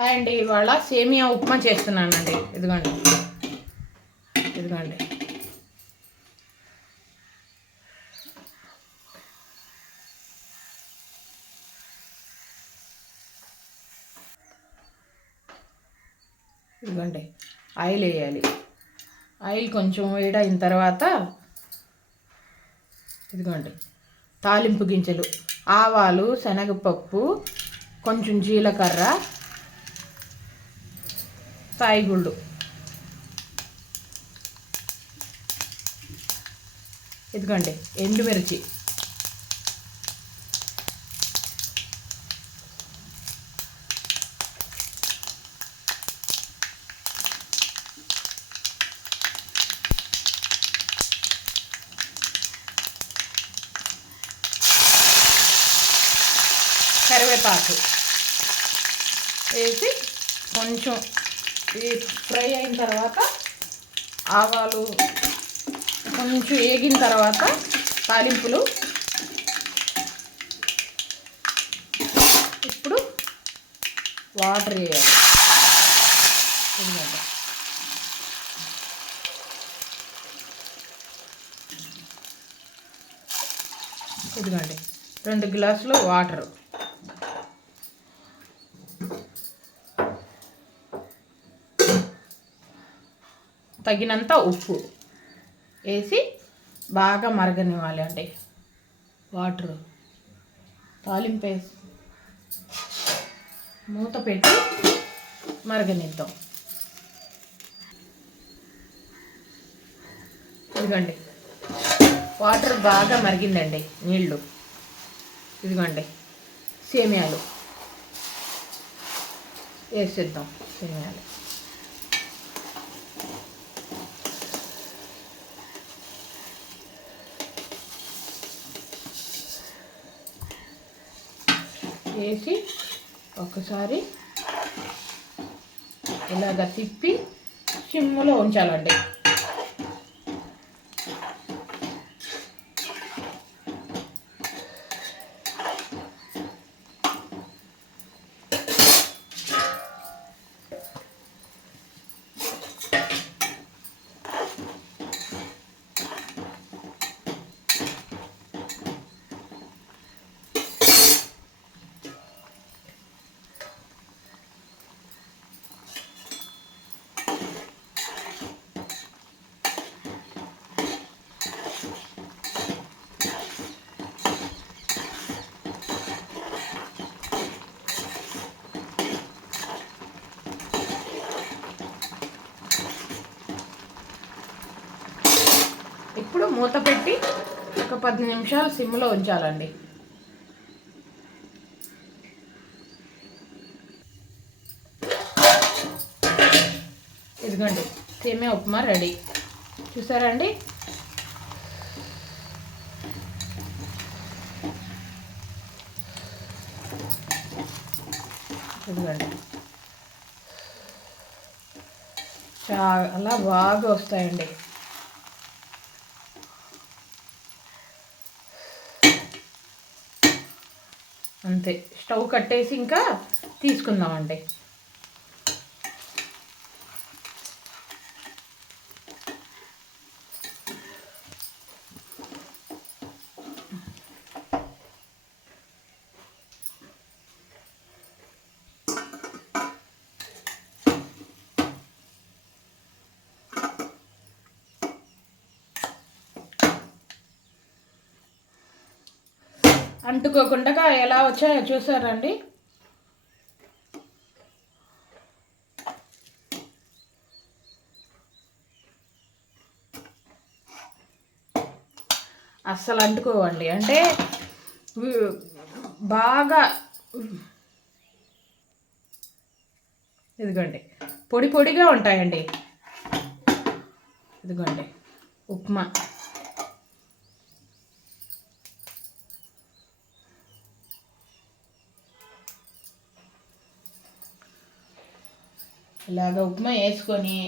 Hi అండి ఇవాళ సేమియా ఉప్మా చేస్తున్నానండి. ఇదిగోండి. ఇదిగోండి. ఇదిగోండి. ఆయిల్ వేయాలి. ఆయిల్ కొంచెం వేడైన తర్వాత ఇదిగోండి. తాలింపు గింజలు ఆవాలు శనగపప్పు కొంచెం జీలకర్ర సాయిగుళ్ళు ఇదిగోండి ఎండుమిర్చి కరివేపాకు. వేసి కొంచెం ఇది ఫ్రై అయిన తర్వాత ఆవాలు కొంచెం వేగిన తర్వాత తాలింపులు. ఇప్పుడు వాటర్ వేయాలి. ఇదిగోండి. ఇదిగోండి రెండు గ్లాసులు వాటరు. తగినంత ఉప్పు వేసి బాగా మరగనివ్వాలి అండి వాటరు తాలింపు వేసి మూత పెట్టి మరగనిద్దాం. ఇదిగోండి. వాటర్ బాగా మరిగిందండి నీళ్ళు ఇదిగోండి. సేమియాలు. వేసేద్దాం సేమియాలు. వేసి ఒకసారి ఇలాగ తిప్పి సిమ్లో ఉంచాలండి ఇప్పుడు మూత పెట్టి ఒక పది నిమిషాలు సిమ్లో ఉంచాలండి. ఇదిగోండి సేమే ఉప్మా రెడీ. చూసారా అండి? ఇదిగోండి. చాలా బాగా వస్తాయండి. అంతే. స్టవ్ కట్టేసి ఇంకా తీసుకుందామండి. అంటుకోకుండా ఎలా వచ్చాయో చూసారండి. అస్సలు అంటుకోవండి. అంటే బాగా ఇదిగోండి పొడి పొడిగా ఉంటాయండి. ఇదిగోండి ఉప్మా. ఇలాగ ఉప్మా వేసుకొని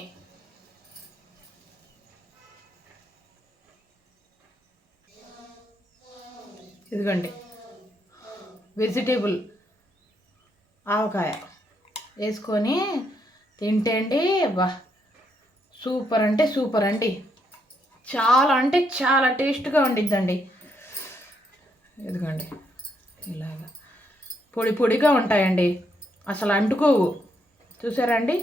ఇదిగోండి. వెజిటేబుల్ ఆవకాయ వేసుకొని తింటే అండి వా సూపర్ అంటే సూపర్ అండి. చాలా అంటే చాలా టేస్ట్గా ఉండిద్దండి. ఇదిగోండి ఇలాగా పొడి పొడిగా ఉంటాయండి. అసలు అంటుకోవు. చూసారా అండి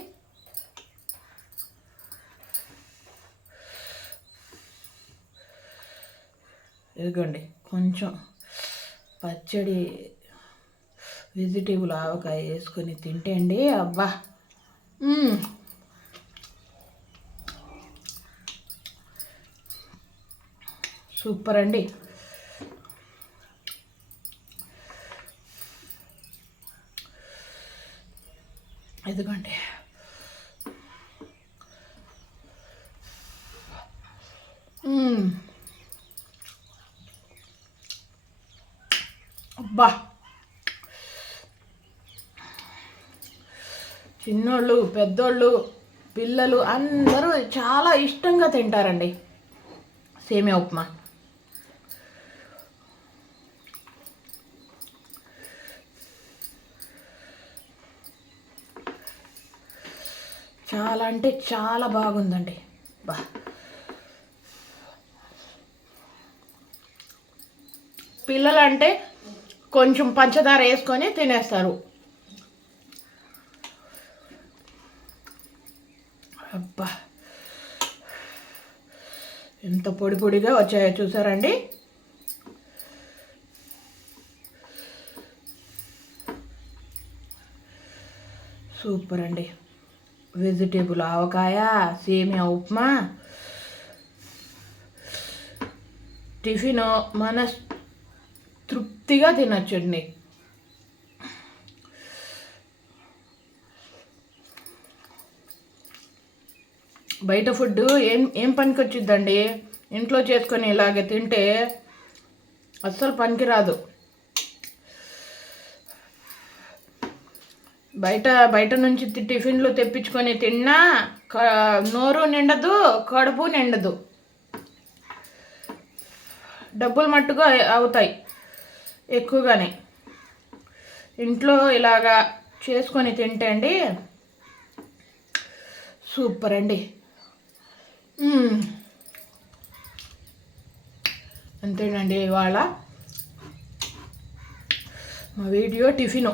ఇదిగోండి కొంచెం పచ్చడి వెజిటేబుల్ ఆవకాయ వేసుకొని తింటే అండి అబ్బా. సూపర్ అండి ఇదిగోండి. అబ్బా. చిన్నోళ్ళు పెద్దోళ్ళు పిల్లలు అందరూ చాలా ఇష్టంగా తింటారండి. సేమియా ఉప్మా. చాలా అంటే చాలా బాగుందండి. బా. పిల్లలు అంటే కొంచెం పంచదార వేసుకొని తినేస్తారు. అబ్బా. ఎంత పొడి పొడిగా వచ్చాయో చూసారండి? సూపర్ అండి. వెజిటేబుల్ ఆవకాయ సేమియా ఉప్మా. టిఫిన్ మన తృప్తిగా తినచ్చండి బయట ఫుడ్ ఏం ఏం పనికి వచ్చిద్దండి ఇంట్లో చేసుకొని ఇలాగే తింటే అస్సలు పనికిరాదు. బయట బయట నుంచి టిఫిన్లు తెప్పించుకొని తిన్నా నోరు నిండదు కడుపు నిండదు. డబ్బులు మట్టుగా అవుతాయి ఎక్కువగానే. ఇంట్లో ఇలాగా చేసుకొని తింటే అండి సూపర్ అండి. అంతేనండి ఇవాళ మా వీడియో టిఫిను.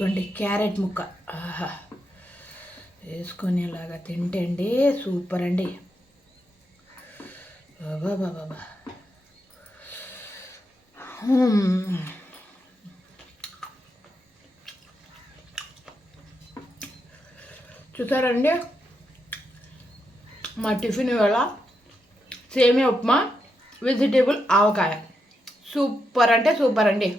ఇదిగోండి క్యారెట్ ముక్క. ఆహా. వేసుకొని ఇలాగా అండి సూపర్ అండి. బాబా బాబా చూసారండి? మా టిఫిన్ వేళ సేమియా ఉప్మా వెజిటేబుల్ ఆవకాయ. సూపర్ అంటే సూపర్ అండి.